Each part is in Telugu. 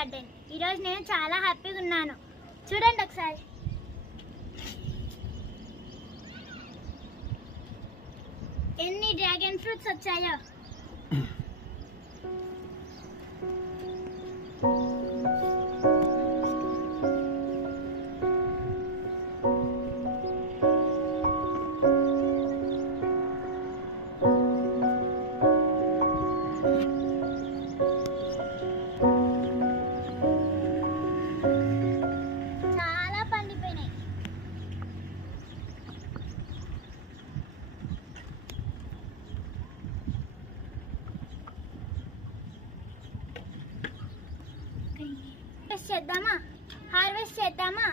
గార్డెన్. ఈరోజు నేను చాలా హ్యాపీగా ఉన్నాను. చూడండి ఒకసారి. ఎన్ని డ్రాగన్ ఫ్రూట్స్ వచ్చాయో. హార్వెస్ట్ చేద్దామా?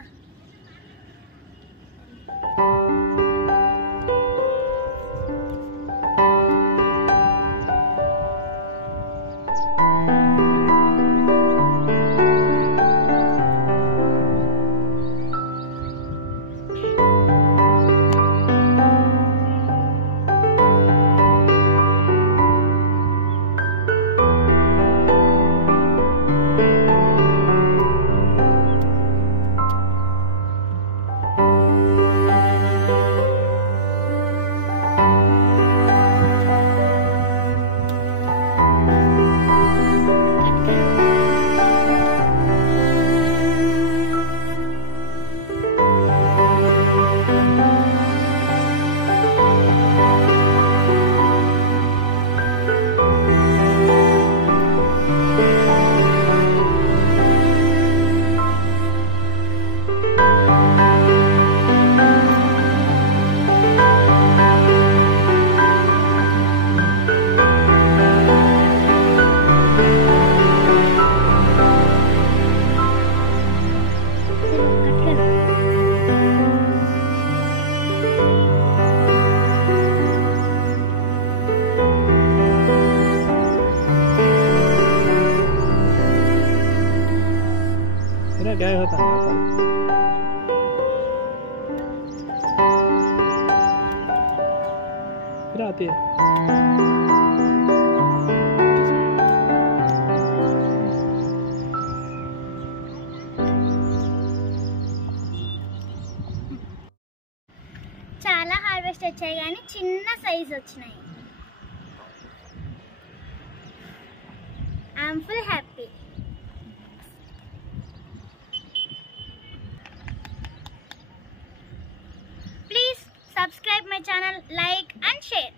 क्या होता है फिर आती है। చాలా హార్వెస్ట్ వచ్చాయి కానీ చిన్న సైజ్ వచ్చినాయి. I'm full happy. Please subscribe my channel, like and share.